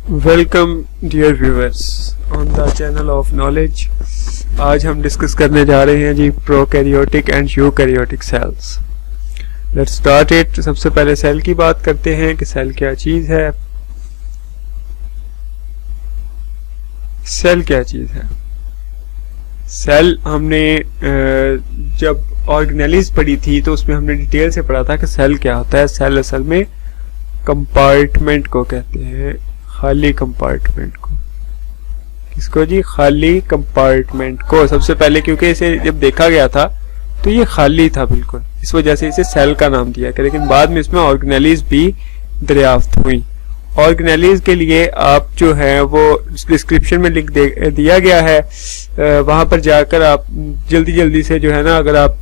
Welcome dear viewers on the channel of knowledge. आज हम discuss करने जा रहे हैं जी prokaryotic and eukaryotic cells. Let's start it. सबसे पहले सेल की बात करते हैं कि सेल क्या चीज है। सेल क्या चीज है? सेल हमने जब ऑर्गेनेलिज पढ़ी थी तो उसमें हमने डिटेल से पढ़ा था कि सेल क्या होता है। सेल असल में कंपार्टमेंट को कहते हैं, खाली कंपार्टमेंट को। किसको जी? खाली कंपार्टमेंट को। सबसे पहले क्योंकि इसे जब देखा गया था तो ये खाली था बिल्कुल, इस वजह से इसे सेल का नाम दिया गया। लेकिन बाद में इसमें ऑर्गेनेलिज भी दरियाफ्त हुई। ऑर्गेनेलिज के लिए आप जो है वो डिस्क्रिप्शन में लिंक दिया गया है, वहां पर जाकर आप जल्दी से जो है ना, अगर आप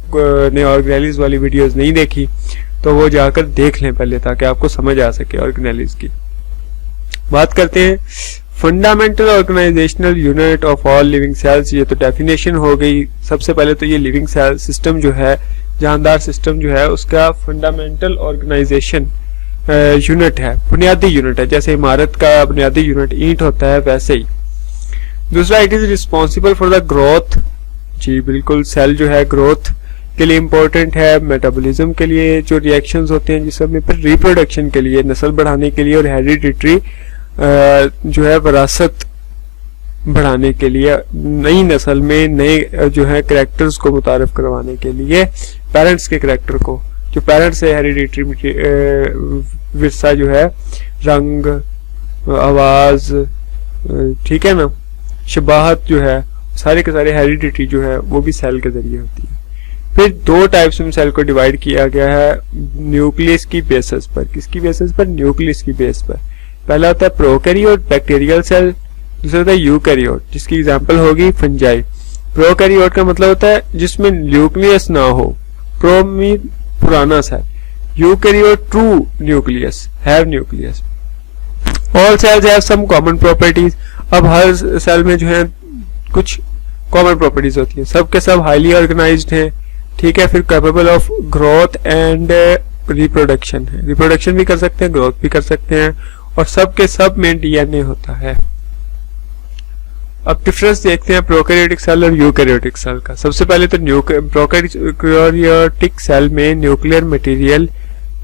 ने ऑर्गेनेलिज वाली वीडियोस नहीं देखी तो वो जाकर देख लें पहले, ताकि आपको समझ आ सके ऑर्गेनेलिज की। बात करते हैं fundamental organisational unit of all living cells. ये तो डेफिनेशन हो गई। सबसे पहले तो ये लिविंग सेल सिस्टम जो है, जानदार सिस्टम जो है, उसका फंडामेंटल ऑर्गेनाइजेशन यूनिट है, बुनियादी यूनिट है। जैसे इमारत का बुनियादी यूनिट ईंट होता है, वैसे ही। दूसरा, it is responsible for the growth. जी बिल्कुल, सेल जो है ग्रोथ के लिए इम्पोर्टेंट है, मेटाबॉलिज्म के लिए जो रिएक्शंस होते हैं जिसमें, फिर रिप्रोडक्शन के लिए, नस्ल बढ़ाने के लिए, और हेरिडिटरी जो है विरासत बढ़ाने के लिए, नई नस्ल में नए जो है कैरेक्टर्स को मुतारफ करवाने के लिए, पेरेंट्स के कैरेक्टर को, जो पेरेंट्स है हेरिडिटरी विरसा जो है, रंग, आवाज, ठीक है ना, शबाहत जो है, सारे के सारे हेरिडिटरी जो है वो भी सेल के जरिए होती है। फिर दो टाइप्स में सेल को डिवाइड किया गया है न्यूक्लियस की बेसिस पर। किसकी बेसिस पर? न्यूक्लियस की बेस पर। पहला होता है प्रोकैरियोट, बैक्टीरियल सेल। दूसरा होता है यूकैरियोट, जिसकी एग्जांपल होगी फंजाई। प्रोकैरियोट का मतलब होता है जिसमें न्यूक्लियस ना हो। प्रो मीन पुराना cell, eukaryote true nucleus, have nucleus. All cells have some common properties. अब हर सेल में जो है कुछ कॉमन प्रॉपर्टीज होती है। सब के सब हाईली ऑर्गेनाइज्ड हैं, ठीक है। फिर capable of growth and reproduction है, रिप्रोडक्शन भी कर सकते हैं, ग्रोथ भी कर सकते हैं, और सब के सब में डीएनए होता है। अब डिफरेंस देखते हैं प्रोकैरियोटिक सेल और यूकैरियोटिक सेल का। सबसे पहले तो प्रोकैरियोटिक सेल में nuclear material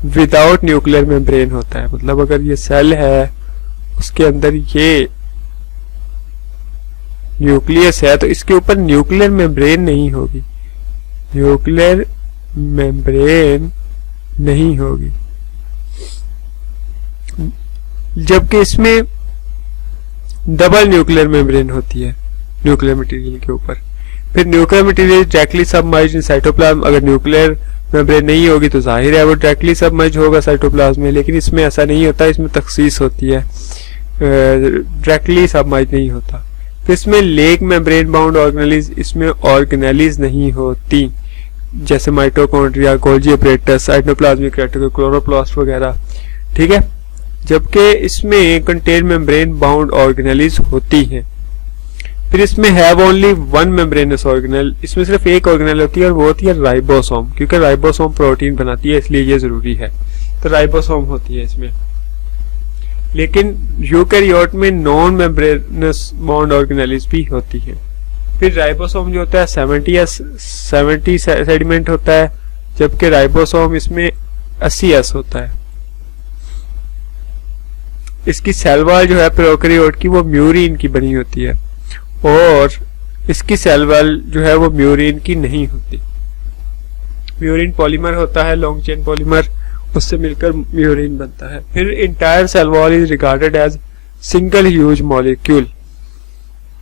without nuclear membrane होता है। मतलब अगर ये सेल है, उसके अंदर ये न्यूक्लियस है, तो इसके ऊपर न्यूक्लियर मेम्ब्रेन नहीं होगी, न्यूक्लियर मेम्ब्रेन नहीं होगी। जबकि इसमें डबल न्यूक्लियर मेम्ब्रेन होती है न्यूक्लियर मटेरियल के ऊपर। फिर nuclear material directly submerged in cytoplasm. अगर न्यूक्लियर मेम्ब्रेन नहीं होगी तो जाहिर है वो डायरेक्टली सबमर्ज होगा साइटोप्लाज्म में, लेकिन इसमें ऐसा नहीं होता, इसमें तखसीस होती है, डायरेक्टली सबमर्ज नहीं होता। फिर इसमें लेग मेम्ब्रेन बाउंड ऑर्गेनेलिज, इसमें ऑर्गेनेलिज नहीं होती, जैसे mitochondria, Golgi apparatus, cytoplasmic reticulum, chloroplast वगैरह, ठीक है। जबकि इसमें कंटेन मेम्ब्रेन बाउंड ऑर्गेनेलिज होती हैं। फिर इसमें have only one membranes organelle, इसमें सिर्फ एक ऑर्गेनेल होती है और वो होती है राइबोसोम, क्योंकि राइबोसोम प्रोटीन बनाती है इसलिए ये जरूरी है, तो राइबोसोम होती है इसमें। लेकिन यूकैरियोट में नॉन मेम्ब्रेनस बाउंड ऑर्गेनेलिज भी होती है। फिर राइबोसोम जो होता है 70 सेडिमेंट होता है, जबकि राइबोसोम इसमें 80S होता है। इसकी सेल वॉल जो है प्रोकैरियोट की वो म्यूरिन की बनी होती है, और इसकी सेल वॉल जो है वो म्यूरिन की नहीं होती। म्यूरिन पॉलीमर होता है, लॉन्ग चेन पॉलीमर, उससे मिलकर म्यूरिन बनता है। फिर entire cell wall is regarded as single huge molecule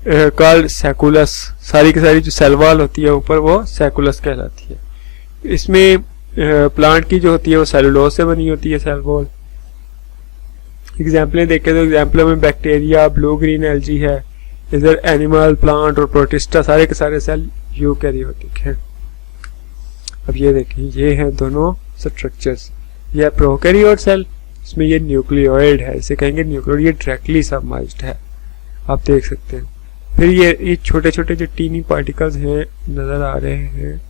called sacculus. सारी की सारी जो सेल वॉल होती है ऊपर, वो सैकुलस कहलाती है। इसमें प्लांट की जो होती है वो सेलुलोज से बनी होती है सेल वॉल। एग्जाम्पलें देखें तो एग्जाम्पलों में बैक्टीरिया, ब्लू ग्रीन एल्जी है, इधर एनिमल, प्लांट और प्रोटिस्टा, सारे के सारे सेल यूकैरियोटिक हैं। अब ये देखें, ये हैं दोनों स्ट्रक्चर्स। यह प्रोकैरियोट सेल, इसमें ये न्यूक्लियोइड है, इसे कहेंगे न्यूक्लियोइड, ये डायरेक्टली सबमर्ज्ड है, आप देख सकते हैं। फिर ये छोटे छोटे जो टीनी पार्टिकल्स हैं नजर आ रहे हैं,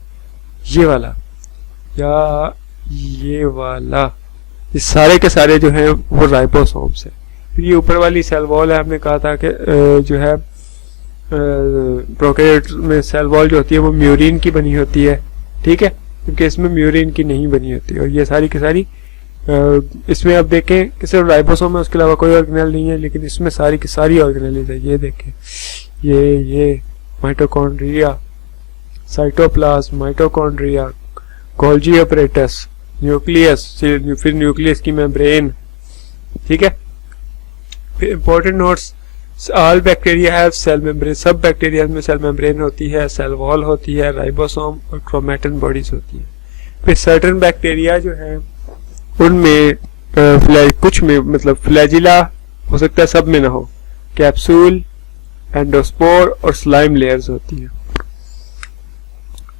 ये वाला या ये वाला, ये सारे के सारे जो हैं वो राइबोसोम्स है। फिर ये ऊपर वाली सेल वॉल है, हमने कहा था कि जो है प्रोकैरियोट में सेल वॉल जो होती है वो म्यूरिन की बनी होती है, ठीक है, क्योंकि इसमें म्यूरिन की नहीं बनी होती। और ये सारी की सारी इसमें अब देखें कि सिर्फ राइबोसोम है, उसके अलावा कोई ऑर्गेनेल नहीं है, लेकिन इसमें सारी की सारी ऑर्गेनेल है। ये देखें, ये mitochondria, cytoplasm, mitochondria, Golgi apparatus, nucleus, फिर न्यूक्लियस की मेम्ब्रेन, ठीक है। फिर important notes, all bacteria have cell membrane, सब बैक्टीरिया में सेल मेम्ब्रेन होती है, सेल वॉल होती है, राइबोसोम और क्रोमैटिन बॉडीज होती है। फिर सर्टेन बैक्टीरिया जो है उनमें कुछ में मतलब फ्लैजिला हो सकता है, सब में ना हो, कैप्सूल, एंडोस्पोर और स्लाइम लेयर्स होती है।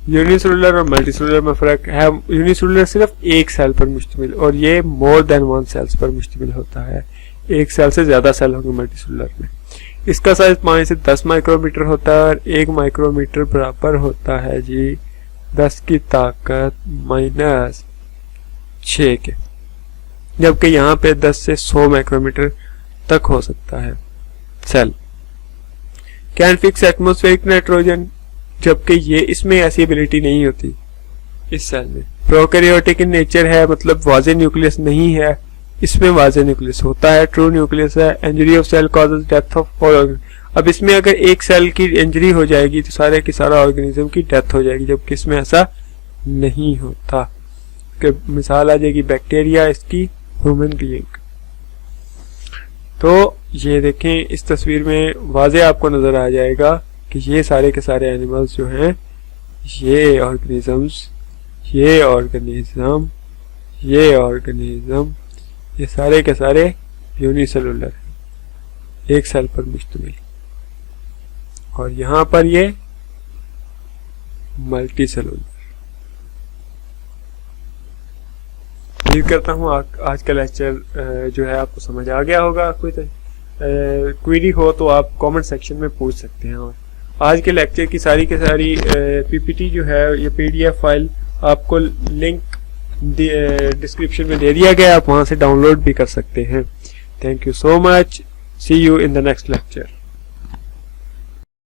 यूनिसेलुलर और मल्टीसेलुलर में फर्क है, यूनिसेलुलर सिर्फ एक सेल पर मुश्तमिल और ये मोर देन वन सेल्स पर मुश्तमिल होता है, एक सेल से ज्यादा सेल होंगे मल्टीसेलुलर में। इसका साइज 5 से 10 माइक्रोमीटर होता है और 1 माइक्रोमीटर बराबर होता है जी 10 की ताकत -6 के, जबकि यहाँ पे 10 से 100 माइक्रोमीटर तक हो सकता है cell. Can fix atmospheric nitrogen, जबकि ये इसमें ऐसी एबिलिटी नहीं होती इस सेल में। प्रोकैरियोटिक इन नेचर है, मतलब वाजे न्यूक्लियस नहीं है, इसमें वाजे न्यूक्लियस होता है, ट्रू न्यूक्लियस है। Injury of cell causes death of all organ, अब इसमें अगर एक सेल की इंजरी हो जाएगी तो सारे की सारा ऑर्गेनिज्म की डेथ हो जाएगी, जबकि इसमें ऐसा नहीं होता। कि मिसाल आ जाएगी बैक्टीरिया, इसकी ह्यूमन बीइंग। तो ये देखें, इस तस्वीर में वाजे आपको नजर आ जाएगा कि ये सारे के सारे एनिमल्स जो हैं, ये ऑर्गेनिजम्स, ये ऑर्गेनिज्म, ये ऑर्गेनिज्म, ये सारे के सारे यूनिसेलुलर, एक सेल पर मुश्तमिल, और यहाँ पर ये मल्टीसेलुलर। उम्मीद करता हूँ आज का लेक्चर जो है आपको समझ आ गया होगा। कोई क्वेरी हो तो आप कमेंट सेक्शन में पूछ सकते हैं। और आज के लेक्चर की सारी के सारी पीपीटी जो है, ये पीडीएफ फाइल आपको लिंक डिस्क्रिप्शन में दे दिया गया, आप वहां से डाउनलोड भी कर सकते हैं। Thank you so much, see you in the next lecture.